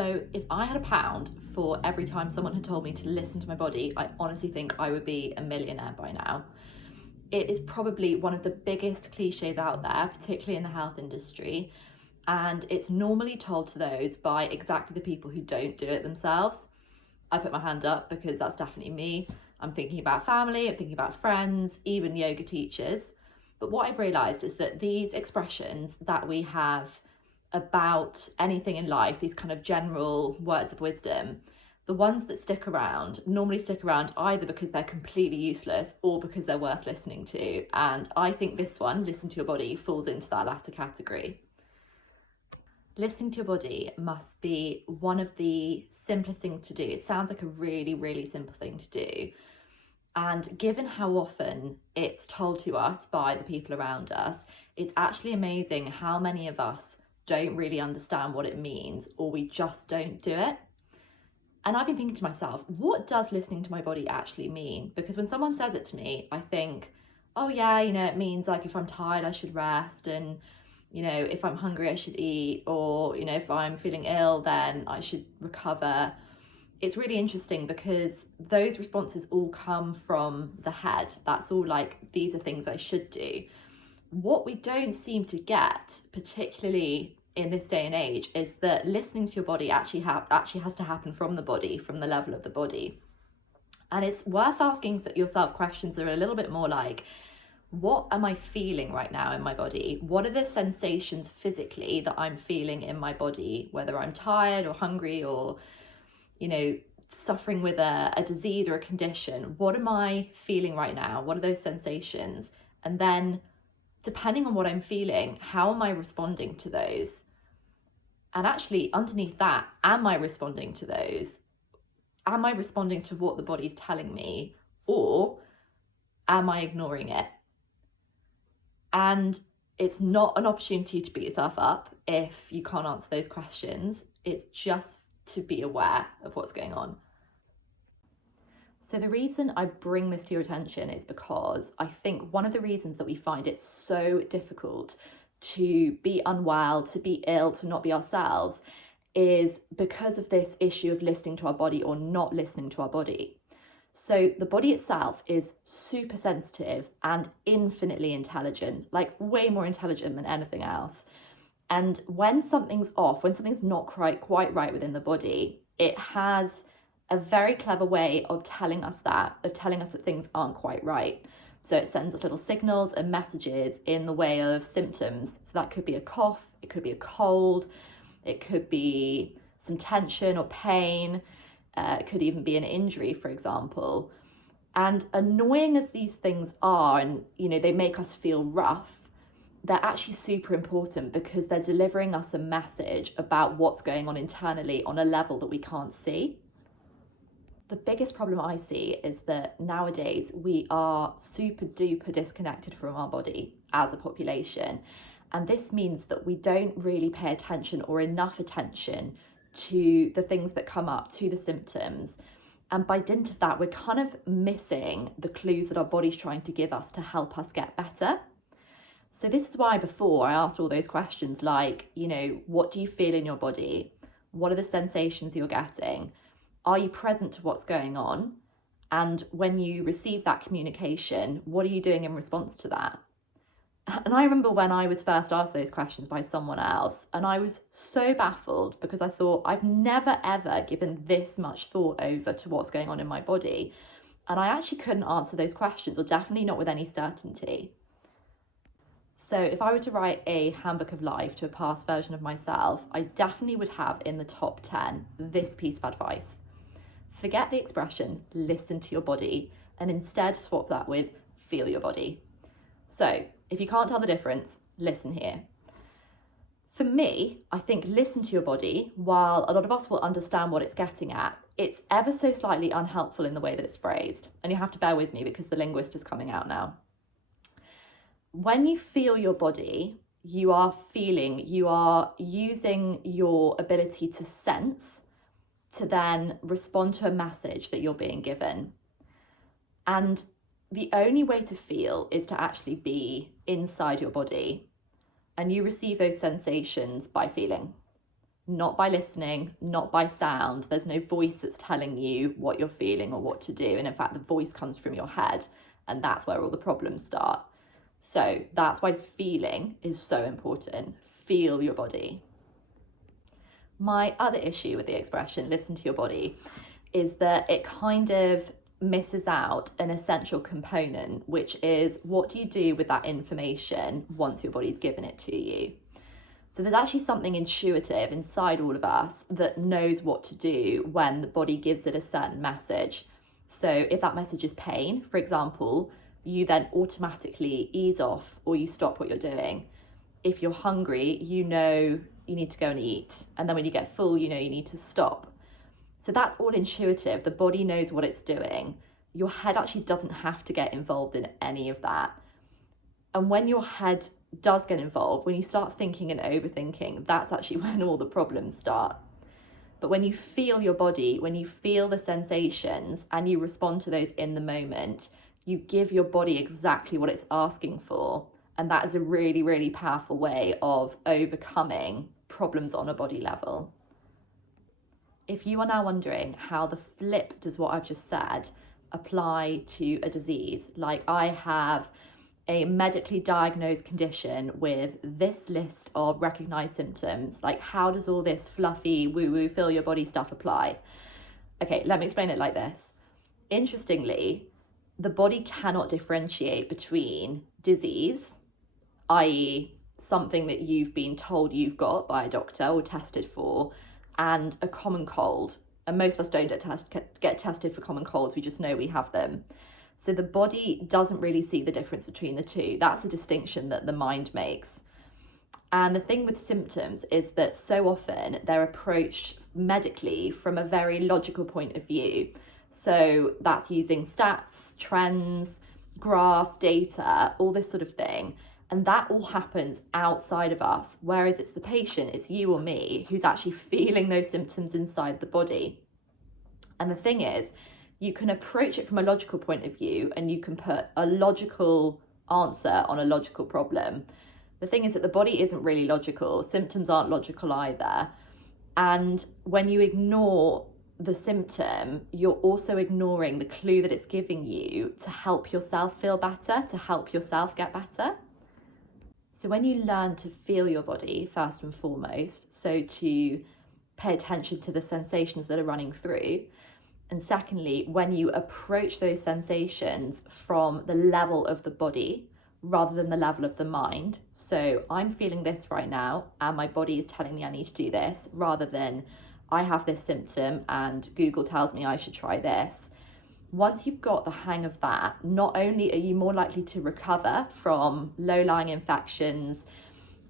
So if I had £1 for every time someone had told me to listen to my body, I honestly think I would be a millionaire by now. It is probably one of the biggest cliches out there, particularly in the health industry, and it's normally told to those by exactly the people who don't do it themselves. I put my hand up because that's definitely me. I'm thinking about family, I'm thinking about friends, even yoga teachers. But what I've realised is that these expressions that we have about anything in life, these kind of general words of wisdom, the ones that stick around normally stick around either because they're completely useless or because they're worth listening to. And I think this one, listen to your body, falls into that latter category. Listening to your body must be one of the simplest things to do. It sounds like a really, really simple thing to do. And given how often it's told to us by the people around us, it's actually amazing how many of us don't really understand what it means, or we just don't do it. And I've been thinking to myself, what does listening to my body actually mean? Because when someone says it to me, I think, oh yeah, it means like if I'm tired, I should rest, and if I'm hungry, I should eat, or if I'm feeling ill, then I should recover. It's really interesting because those responses all come from the head. That's all like, these are things I should do. What we don't seem to get, particularly in this day and age, is that listening to your body actually has to happen from the body, from the level of the body. And it's worth asking yourself questions that are a little bit more like, what am I feeling right now in my body? What are the sensations physically that I'm feeling in my body, whether I'm tired or hungry or, suffering with a disease or a condition? What am I feeling right now? What are those sensations? And then depending on what I'm feeling, how am I responding to those? And actually underneath that, am I responding to those? Am I responding to what the body's telling me, or am I ignoring it? And it's not an opportunity to beat yourself up if you can't answer those questions. It's just to be aware of what's going on. So the reason I bring this to your attention is because I think one of the reasons that we find it so difficult to be unwell, to be ill, to not be ourselves, is because of this issue of listening to our body or not listening to our body. So the body itself is super sensitive and infinitely intelligent, like way more intelligent than anything else. And when something's off, when something's not quite right within the body, it has a very clever way of telling us that things aren't quite right. So it sends us little signals and messages in the way of symptoms. So that could be a cough, it could be a cold, it could be some tension or pain, it could even be an injury, for example. And annoying as these things are, and they make us feel rough, they're actually super important because they're delivering us a message about what's going on internally on a level that we can't see. The biggest problem I see is that nowadays we are super duper disconnected from our body as a population. And this means that we don't really pay attention or enough attention to the things that come up, to the symptoms. And by dint of that, we're kind of missing the clues that our body's trying to give us to help us get better. So this is why before I asked all those questions like, what do you feel in your body? What are the sensations you're getting? Are you present to what's going on? And when you receive that communication, what are you doing in response to that? And I remember when I was first asked those questions by someone else, and I was so baffled because I thought, I've never ever given this much thought over to what's going on in my body. And I actually couldn't answer those questions, or definitely not with any certainty. So if I were to write a handbook of life to a past version of myself, I definitely would have in the top 10 this piece of advice. Forget the expression, listen to your body, and instead swap that with feel your body. So if you can't tell the difference, listen here. For me, I think listen to your body, while a lot of us will understand what it's getting at, it's ever so slightly unhelpful in the way that it's phrased. And you have to bear with me because the linguist is coming out now. When you feel your body, you are using your ability to sense to then respond to a message that you're being given. And the only way to feel is to actually be inside your body. And you receive those sensations by feeling, not by listening, not by sound. There's no voice that's telling you what you're feeling or what to do. And in fact, the voice comes from your head, and that's where all the problems start. So that's why feeling is so important. Feel your body. My other issue with the expression, listen to your body, is that it kind of misses out an essential component, which is what do you do with that information once your body's given it to you? So there's actually something intuitive inside all of us that knows what to do when the body gives it a certain message. So if that message is pain, for example, you then automatically ease off or you stop what you're doing. If you're hungry, you know you need to go and eat. And then when you get full, you know you need to stop. So that's all intuitive. The body knows what it's doing. Your head actually doesn't have to get involved in any of that. And when your head does get involved, when you start thinking and overthinking, that's actually when all the problems start. But when you feel your body, when you feel the sensations and you respond to those in the moment, you give your body exactly what it's asking for. And that is a really, really powerful way of overcoming problems on a body level. If you are now wondering how the flip does what I've just said apply to a disease, like I have a medically diagnosed condition with this list of recognized symptoms, like how does all this fluffy woo-woo feel your body stuff apply? Okay, let me explain it like this. Interestingly, the body cannot differentiate between disease, i.e. something that you've been told you've got by a doctor or tested for, and a common cold. And most of us don't get tested for common colds, we just know we have them. So the body doesn't really see the difference between the two. That's a distinction that the mind makes. And the thing with symptoms is that so often they're approached medically from a very logical point of view. So that's using stats, trends, graphs, data, all this sort of thing. And that all happens outside of us, whereas it's the patient, it's you or me, who's actually feeling those symptoms inside the body. And the thing is, you can approach it from a logical point of view and you can put a logical answer on a logical problem. The thing is that the body isn't really logical. Symptoms aren't logical either. And when you ignore the symptom, you're also ignoring the clue that it's giving you to help yourself feel better, to help yourself get better. So when you learn to feel your body, first and foremost, so to pay attention to the sensations that are running through, and secondly, when you approach those sensations from the level of the body rather than the level of the mind. So I'm feeling this right now and my body is telling me I need to do this, rather than I have this symptom and Google tells me I should try this. Once you've got the hang of that, not only are you more likely to recover from low-lying infections,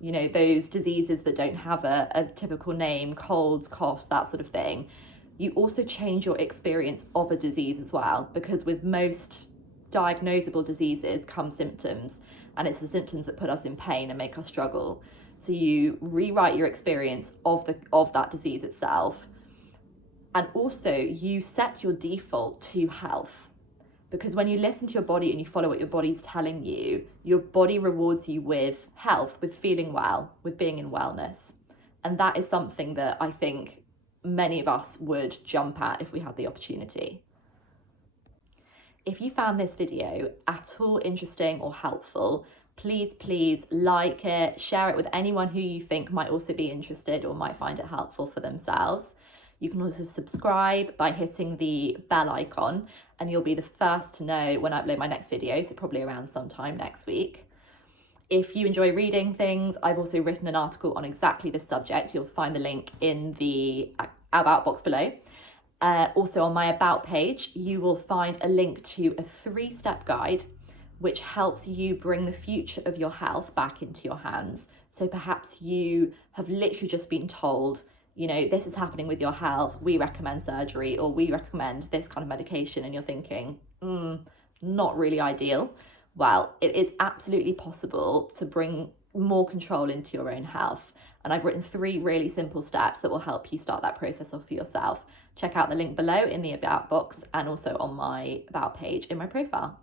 you know, those diseases that don't have a typical name, colds, coughs, that sort of thing, you also change your experience of a disease as well, because with most diagnosable diseases come symptoms, and it's the symptoms that put us in pain and make us struggle. So you rewrite your experience of that disease itself, and also you set your default to health, because when you listen to your body and you follow what your body's telling you, your body rewards you with health, with feeling well, with being in wellness. And that is something that I think many of us would jump at if we had the opportunity. If you found this video at all interesting or helpful, please like it, share it with anyone who you think might also be interested or might find it helpful for themselves. You can also subscribe by hitting the bell icon and you'll be the first to know when I upload my next video, so probably around sometime next week. If you enjoy reading things, I've also written an article on exactly this subject. You'll find the link in the about box below. Also on my about page, you will find a link to a 3-step guide which helps you bring the future of your health back into your hands. So perhaps you have literally just been told, you know, this is happening with your health, we recommend surgery, or we recommend this kind of medication, and you're thinking, not really ideal. Well, it is absolutely possible to bring more control into your own health. And I've written 3 really simple steps that will help you start that process off for yourself. Check out the link below in the about box and also on my about page in my profile.